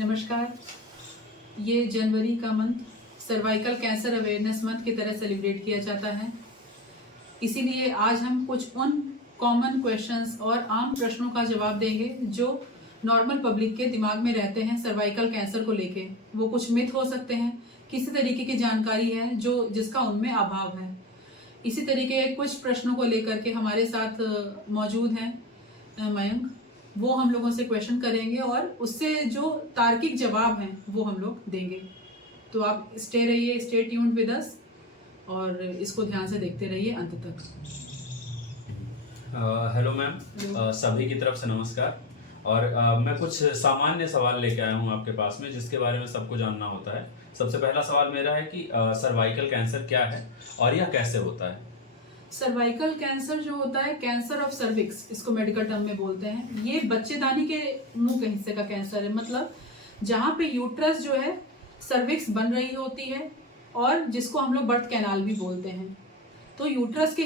नमस्कार। ये जनवरी का month cervical cancer awareness month की तरह सेलिब्रेट किया जाता है। इसीलिए आज हम कुछ उन कॉमन क्वेश्चंस और आम प्रश्नों का जवाब देंगे जो नॉर्मल पब्लिक के दिमाग में रहते हैं सर्वाइकल कैंसर को लेके। वो कुछ मिथ हो सकते हैं, किसी तरीके की जानकारी है जिसका उनमें अभाव है। इसी तरीके कुछ प्रश्नों को लेकर के हमारे साथ मौजूद हैं मयंक। वो हम लोगों से क्वेश्चन करेंगे और उससे जो तार्किक जवाब हैं वो हम लोग देंगे। तो आप स्टे ट्यून्ड विद अस और इसको ध्यान से देखते रहिए अंत तक। हेलो मैम, सभी की तरफ से नमस्कार। और मैं कुछ सामान्य सवाल लेके आया हूँ आपके पास में जिसके बारे में सबको जानना होता है। सबसे पहला सवाल मेरा है कि सर्वाइकल कैंसर क्या है और यह कैसे होता है? सर्वाइकल कैंसर जो होता है कैंसर ऑफ सर्विक्स, इसको मेडिकल टर्म में बोलते हैं। ये बच्चेदानी के मुंह के हिस्से का कैंसर है, मतलब जहाँ पे यूट्रस जो है सर्विक्स बन रही होती है और जिसको हम लोग बर्थ कैनाल भी बोलते हैं। तो यूट्रस के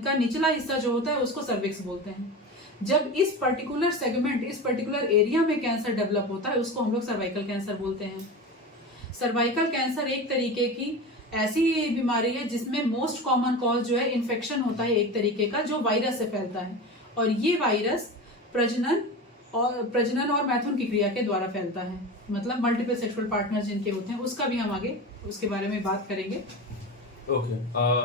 का निचला हिस्सा जो होता है उसको सर्विक्स बोलते हैं। जब इस पर्टिकुलर सेगमेंट, इस पर्टिकुलर एरिया में कैंसर डेवलप होता है उसको हम लोग सर्वाइकल कैंसर बोलते हैं। सर्वाइकल कैंसर एक तरीके की ऐसी बीमारी है जिसमें मोस्ट कॉमन कॉज जो है इन्फेक्शन होता है एक तरीके का, जो वायरस से फैलता है। और ये वायरस प्रजनन और मैथुन की क्रिया के द्वारा फैलता है, मतलब मल्टीपल सेक्सुअल पार्टनर जिनके होते हैं। उसका भी हम आगे उसके बारे में बात करेंगे। ओके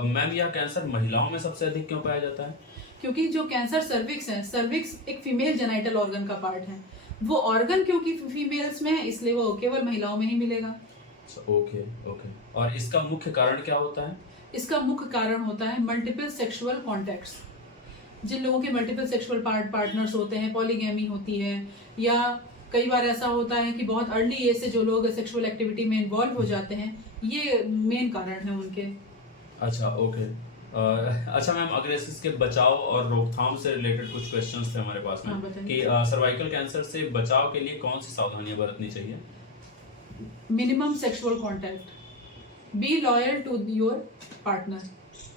मैम, यह कैंसर महिलाओं में सबसे अधिक क्यों पाया जाता है? क्योंकि जो कैंसर सर्विक्स है, सर्विक्स एक फीमेल जेनाइटल ऑर्गन का पार्ट है। वो ऑर्गन क्योंकि फीमेल्स में है इसलिए वो केवल महिलाओं में ही मिलेगा। Okay okay. और इसका मुख्य कारण क्या होता है? इसका मुख्य कारण होता है मल्टीपल सेक्सुअल कॉन्टैक्ट्स। जिन लोगों के मल्टीपल सेक्सुअल पार्टनर्स होते हैं, पॉलीगैमी होती है, या कई बार ऐसा होता है कि बहुत अर्ली एज से जो लोग सेक्सुअल एक्टिविटी में इन्वॉल्व हो जाते हैं, ये मेन कारण है उनके। अच्छा ओके। अच्छा मैम, अगर इसके बचाव और रोकथाम से रिलेटेड कुछ क्वेश्चंस थे हमारे पास में कि सर्वाइकल कैंसर से बचाव के लिए कौन सी सावधानियां बरतनी चाहिए? Minimum sexual contact, be loyal to your partner.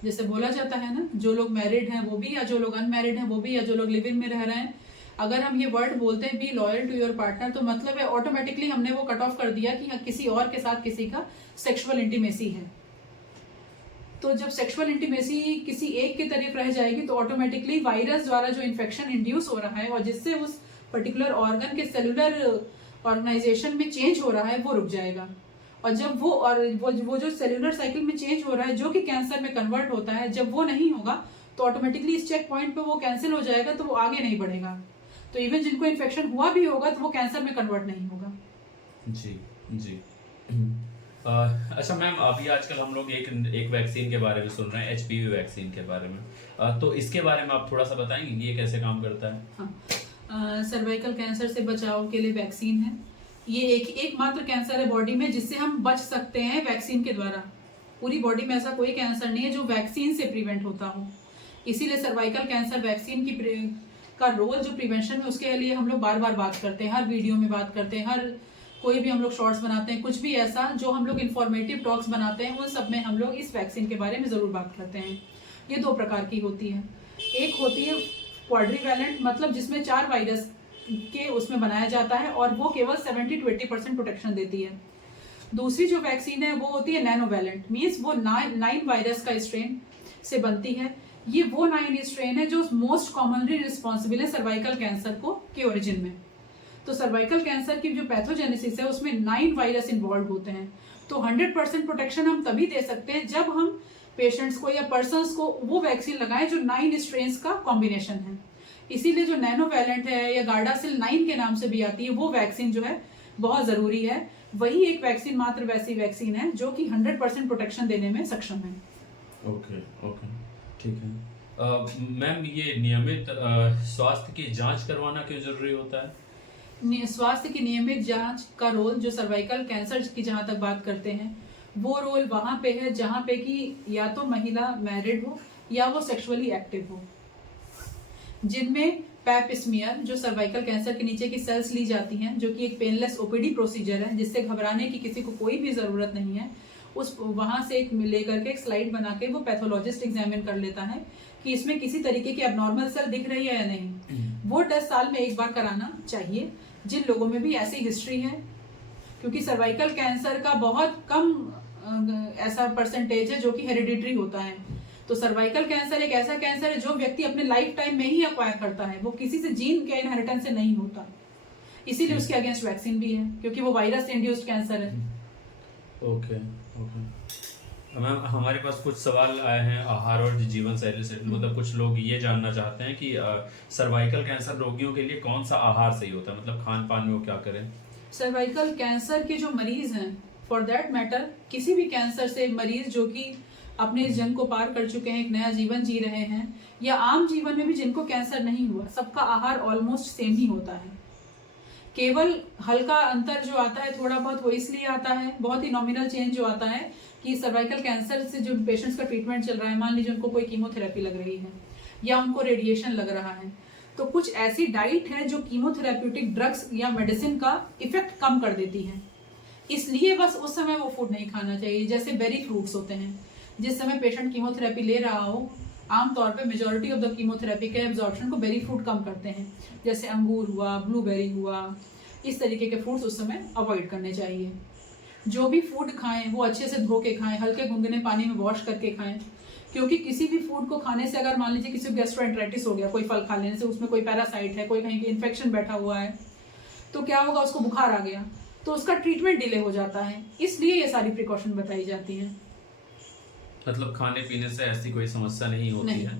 जैसे बोला जाता है ना, जो लोग मैरिड हैं वो भी, या जो लोग अनमैरिड हैं वो भी, या जो लोग लिव इन में रह रहे हैं, अगर हम ये वर्ड बोलते हैं be loyal to your partner, तो मतलब है ऑटोमेटिकली हमने वो कट ऑफ कर दिया कि किसी और के साथ किसी का सेक्सुअल इंटीमेसी है। तो जब सेक्सुअल इंटीमेसी किसी एक की तरफ रह जाएगी तो ऑटोमेटिकली वायरस द्वारा जो इन्फेक्शन इंड्यूस हो रहा है और जिससे उस पर्टिकुलर ऑर्गन के सेलुलर ऑर्गेनाइजेशन में चेंज हो रहा है वो रुक जाएगा। और जब वो जो सेलुलर साइकिल में चेंज हो रहा है जो कि कैंसर में कन्वर्ट होता है, जब वो नहीं होगा तो ऑटोमेटिकली इस चेक पॉइंट पे वो कैंसिल हो जाएगा, तो वो आगे नहीं बढ़ेगा। तो इवन जिनको इन्फेक्शन हुआ भी होगा तो वो कैंसर में कन्वर्ट नहीं होगा। जी जी। अच्छा मैम, अभी आजकल हम लोग एक वैक्सीन के बारे में सुन रहे हैं, HPV वैक्सीन के बारे में। तो इसके बारे में आप थोड़ा सा बताएंगे ये कैसे काम करता है? हाँ, सर्वाइकल कैंसर से बचाव के लिए वैक्सीन है। ये एकमात्र कैंसर है बॉडी में जिससे हम बच सकते हैं वैक्सीन के द्वारा। पूरी बॉडी में ऐसा कोई कैंसर नहीं है जो वैक्सीन से प्रिवेंट होता हो। इसीलिए सर्वाइकल कैंसर वैक्सीन का रोल जो प्रिवेंशन में, उसके लिए हम लोग बार बार बात करते हैं, हर वीडियो में बात करते हैं, हर कोई भी हम लोग शॉर्ट्स बनाते हैं, कुछ भी ऐसा जो हम लोग इन्फॉर्मेटिव टॉक्स बनाते हैं उन सब में हम लोग इस वैक्सीन के बारे में जरूर बात करते हैं। ये दो प्रकार की होती है। एक होती है क्वाड्रीवैलेंट, मतलब जिसमें 4 वायरस के उसमें बनाया जाता है और वो केवल 70 to 80% प्रोटेक्शन देती है। दूसरी जो वैक्सीन है वो होती है नैनोवैलेंट, मीन्स वो 9 वायरस का स्ट्रेन से बनती है। ये वो 9 स्ट्रेन है जो मोस्ट कॉमनली रिस्पॉन्सिबल है सर्वाइकल कैंसर के ओरिजिन में। तो सर्वाइकल कैंसर की जो पैथोजेनेसिस है उसमें 9 वायरस इन्वॉल्व होते हैं। तो 100% प्रोटेक्शन हम तभी दे सकते हैं जब हम पेशेंट्स को या पर्सन्स को वो वैक्सीन लगाएं जो 9 स्ट्रेन्स का कॉम्बिनेशन है। इसीलिए जो नैनोवैलेंट है या गार्डासिल 9 के नाम से भी आती है, वो वैक्सीन जो है बहुत जरूरी है। वही एक वैक्सीन मात्र वैसी वैक्सीन है जो कि 100% प्रोटेक्शन देने में सक्षम है। ओके ओके, ठीक है। मैम, ये नियमित स्वास्थ्य की जांच करवाना क्यों जरूरी होता है? स्वास्थ्य की नियमित जांच का रोल जो सर्वाइकल कैंसर की जहां तक बात करते हैं, वो रोल वहां पे है जहां पे कि या तो महिला मैरिड हो या वो सेक्सुअली एक्टिव हो, जिनमें पैप स्मीयर जो सर्वाइकल कैंसर के नीचे की सेल्स ली जाती हैं, जो कि एक पेनलेस OPD प्रोसीजर है जिससे घबराने की किसी को कोई भी जरूरत नहीं है। उस वहां से एक लेकर के एक स्लाइड बना के वो पैथोलॉजिस्ट एग्जामिन कर लेता है कि इसमें किसी तरीके की एबनॉर्मल सेल दिख रही है या नहीं। वो टेस्ट साल में एक बार कराना चाहिए। जिन लोगों में भी ऐसी हिस्ट्री है क्योंकि सर्वाइकल कैंसर का बहुत कम ऐसा परसेंटेज है जो कि हेरिडिटरी होता है। तो सर्वाइकल कैंसर एक ऐसा कैंसर है जो व्यक्ति अपने लाइफ टाइम में ही अक्वायर करता है, वो किसी से जीन के इनहेरिटेंस से नहीं होता। इसीलिए उसके अगेंस्ट वैक्सीन भी है, क्योंकि वो वायरस इंड्यूस्ड कैंसर है। ओके ओके मैम, हमारे पास कुछ सवाल आए हैं आहार और जीवन शैली से। मतलब कुछ लोग ये जानना चाहते हैं कि सर्वाइकल कैंसर रोगियों के लिए कौन सा आहार सही होता है, मतलब खान पान में वो क्या करें। सर्वाइकल कैंसर के जो मरीज हैं, फॉर दैट मैटर किसी भी कैंसर से मरीज जो कि अपने इस जंग को पार कर चुके हैं, एक नया जीवन जी रहे हैं, या आम जीवन में भी जिनको कैंसर नहीं हुआ, सबका आहार ऑलमोस्ट सेम ही होता है। केवल हल्का अंतर जो आता है थोड़ा बहुत, वो इसलिए आता है, बहुत ही नॉमिनल चेंज जो आता है कि सर्वाइकल कैंसर से जो पेशेंट्स का ट्रीटमेंट चल रहा है, मान लीजिए उनको कोई कीमोथेरेपी लग रही है या उनको रेडिएशन लग रहा है, तो कुछ ऐसी डाइट है जो कीमोथेरेप्यूटिक ड्रग्स या मेडिसिन का इफेक्ट कम कर देती है। इसलिए बस उस समय वो फूड नहीं खाना चाहिए। जैसे बेरी फ्रूट्स होते हैं, जिस समय पेशेंट कीमोथेरेपी ले रहा हो, आमतौर पे मेजॉरिटी ऑफ द कीमोथेरेपी के एब्जॉर्प्शन को बेरी फ्रूट कम करते हैं, जैसे अंगूर हुआ, ब्लूबेरी हुआ, इस तरीके के फ्रूट्स उस समय अवॉइड करने चाहिए। जो भी फूड खाएं वो अच्छे से धो के खाएं, हल्के गुनगुने पानी में वॉश करके खाएं, क्योंकि किसी भी फूड को खाने से अगर मान लीजिए किसी को गैस्ट्रोएंटेराइटिस हो गया, कोई फल खा लेने से उसमें कोई पैरासाइट है, कोई कहीं इन्फेक्शन बैठा हुआ है, तो क्या होगा, उसको बुखार आ गया तो उसका ट्रीटमेंट डिले हो जाता है। इसलिए ये सारी प्रिकॉशन बताई जाती हैं। मतलब खाने पीने से ऐसी कोई समस्या नहीं होती नहीं। है।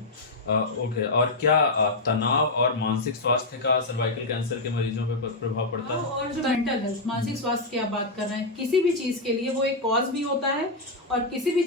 ओके, और क्या तनाव और मानसिक स्वास्थ्य का सर्वाइकल कैंसर के मरीजों पे प्रभाव पड़ता है। और जो मेंटल हेल्थ, मानसिक स्वास्थ्य की आप बात कर रहे हैं, किसी भी चीज के लिए वो एक कॉज भी होता है, और किसी भी